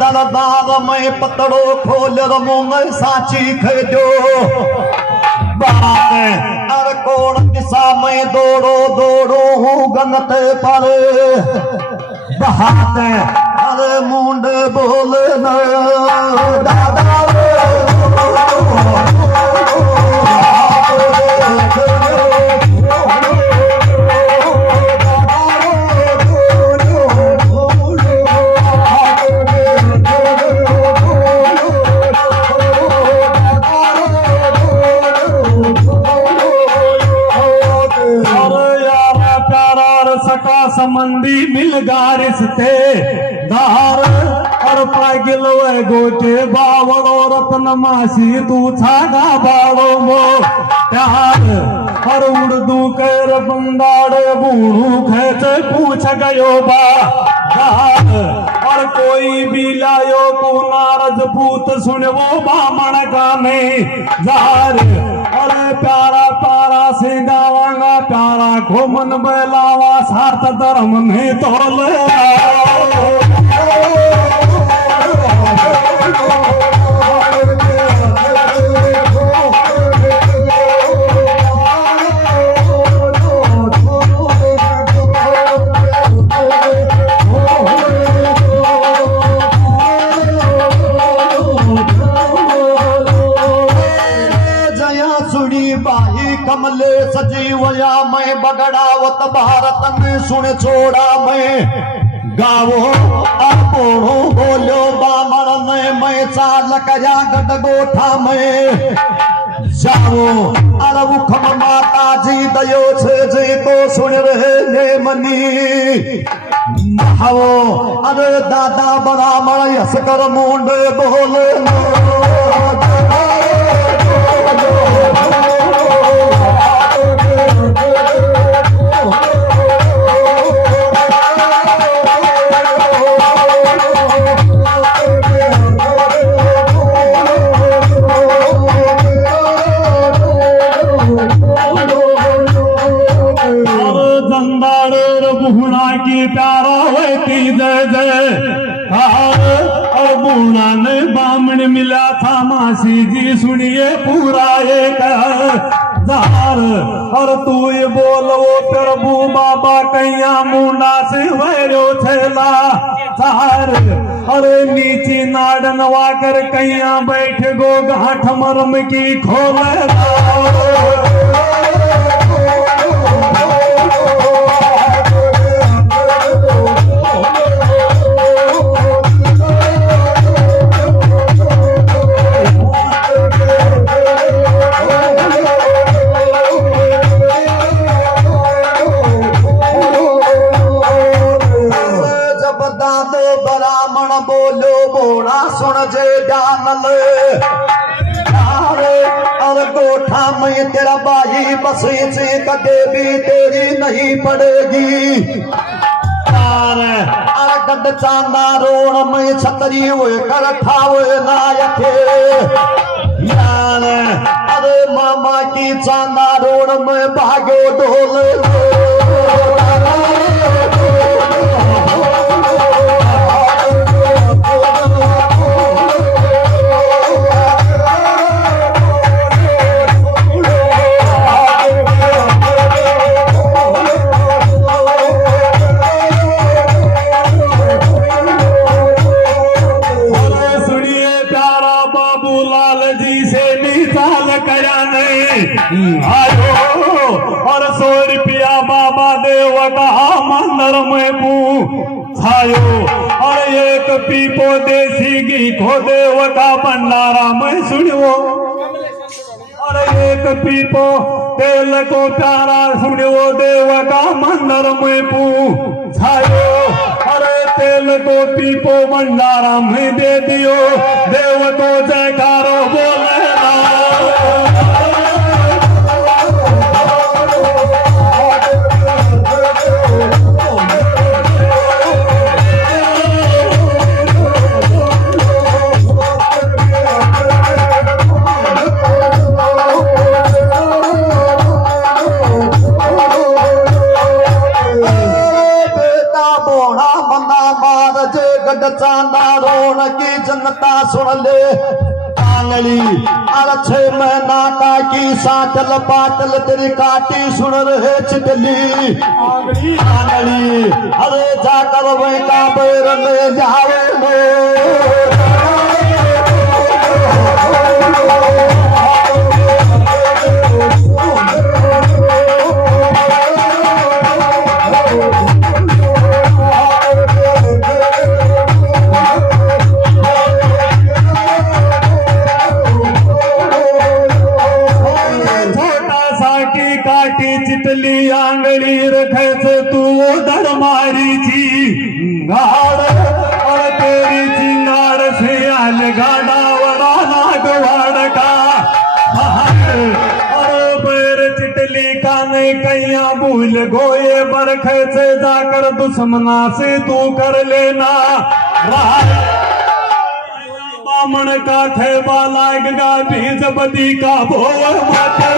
दरबार में पतड़ो खोल रमो में साची खेजो अर कोण दिशा में दौड़ो दौड़ो हूँ गनते पर बहाते अरे मुंड बोले न दादा संबंधी मिल गारिसते दार और पागिल वे गोटे बावड़ो रत्न मासी तू छागा बाड़ो मो प्यार और उर्दू कर बंदाड़े बूढ़ू खेचे पूछ गयो बा दार और कोई भी लायो को नारद पूत सुनवो बामण गाने जार अरे प्यारा प्यारा से गावांगा प्यारा को मन बेलावा सार्थ धर्म में तोल कमले सजीवया मैं बगड़ावत भारत में सुन छोड़ा मैं गावो अपोड़ो बोलो बामण ने मैं चालक या गट गोठा में जाओ अरब खम माता जी दयो छे जी को सुन रहे ने मनी महावो अरे दादा ब्राह्मण यसकर मुंडे बोले की प्यारा होती जय जय और बूढ़ा ने बामण मिला था मासी जी सुनिए पूरा एक दार और तू ये बोल वो प्रभु बाबा कैया मुंडा से वैरो छेला तार अरे नीचे नाडन वाकर कैया बैठ गो गांठ मरम की खोले बोलो बोड़ा सुन जे जानल और गोठा में तेरा बाई बसी से कदे भी तेरी नहीं पड़ेगी गड चांदा रोड में छतरी हुए कर खावे नायक यार अरे मामा की चांदा रोड में भागो ढोल आयो और 100 रुपया बाबा देव का मंदिर में छायो और एक पीपो देसी घी खो देव का भंडारा में सुनियो अरे एक पीपो तेल को प्यारा सुनियो देव का मंदिर में छायो। अरे तेल को पीपो भंडारा में दे दियो, देव को जयकारो बोले चांदा रोण की जनता सुन ले कांगली। अरे 6 महीना का की साटल पाटल तेरी काटी सुन रहे चिटली कांगली। अरे जाकर वही का बैर में जावे चितली आंगली रखच तू धर्मारीची गाड। और तेरी चिंगार से आल गाडावरा नागवाड का और बैर चिटली का नहीं कैया भूल गोये बरखच जाकर दुश्मना से तू कर लेना। बामण का ठेबा लागेगा बीजपति का भोर माता।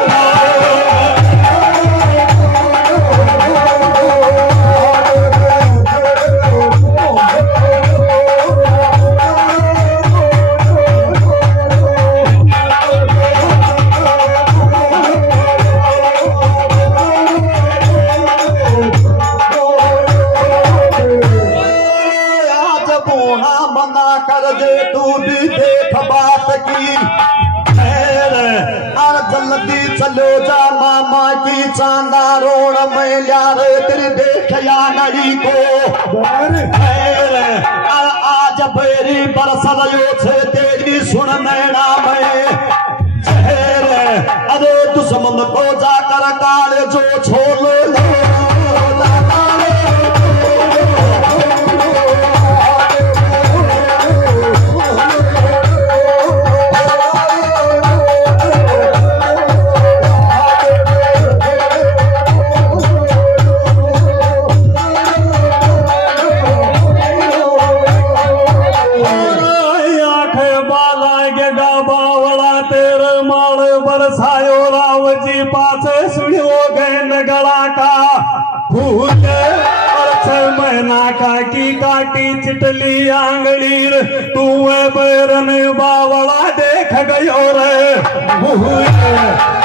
जल्दी चलो जा मामा की चांदा रोड में यार तेरी देखया नड़ी को। आज बेरी बरसल यो छे तेरी सुन नैना में अरे दुश्मन को जाकर काले जो छोड़ लो। की काटी चिटली आंगलीर तू बैरन बावला देख गयो रे।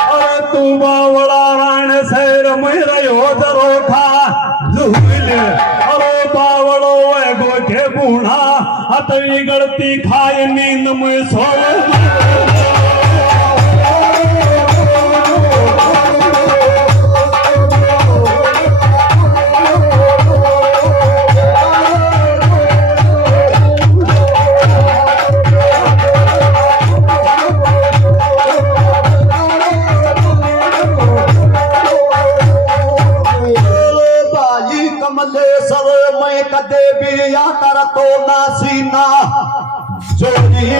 और तू बावला राण शहर में रहो जरोखा झूल। और बावड़ो गोठे बूढ़ा हथवी गड़ती खाए नींद में सो। जोगी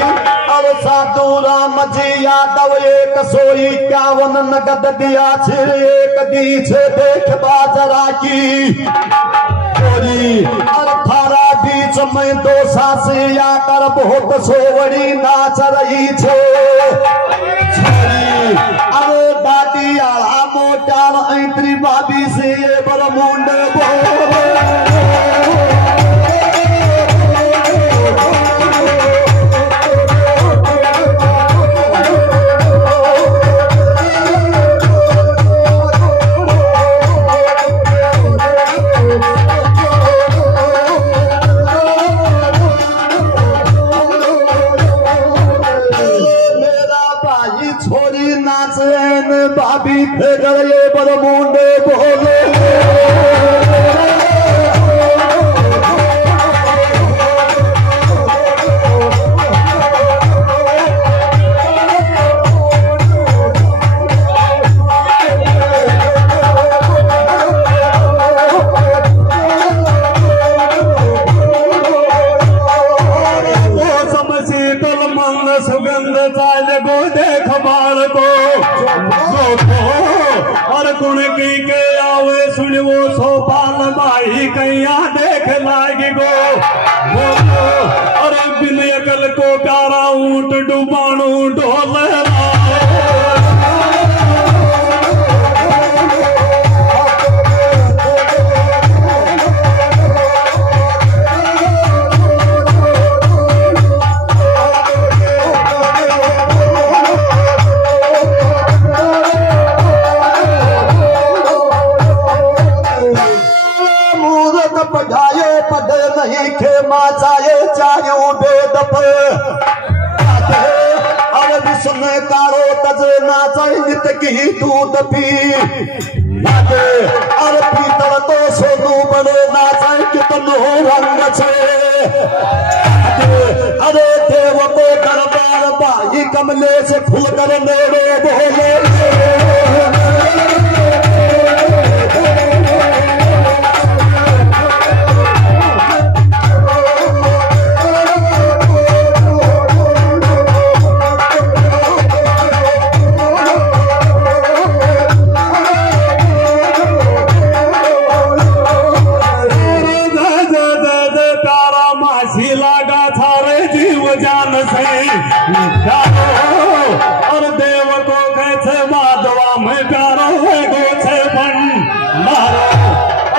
और साधु राम जी यादव 151 नगद दिया छे एक दीछ देख बाजरा की चोरी। और थारा बीच में 2 सासिया कर बहुत सोवड़ी नाच रही छे छोरी। अरे दादी आला मोटाल ऐतरी बाबी से ये बरमुंड बोल। बाबी फेगर ये बरमुंडे बोले। मंद सुगंध चाल गो देख बाल को और कुण की के आवे सुन वो सोपाल माई कैया देख लागी गो बोलो और बिन अकल को प्यारा ऊंट डुबाणू ढोल पढ़ाए पद नहीं खेमा चाहे चारों वेद पर अरे विष्णु कारो तज नाच नित की दूध पी अरे पीतल तो सोनू बड़े नाच कितनो रंग छे अरे देव को दरबार भाई कमले से खुल कर नेड़े बोले और देव को कैसे माधवा में प्यारो है गोछे बन मारो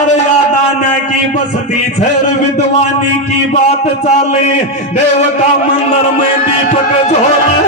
और याद आने की बसती छर विद्वानी की बात चाले देव का मंदिर में दीपक झोले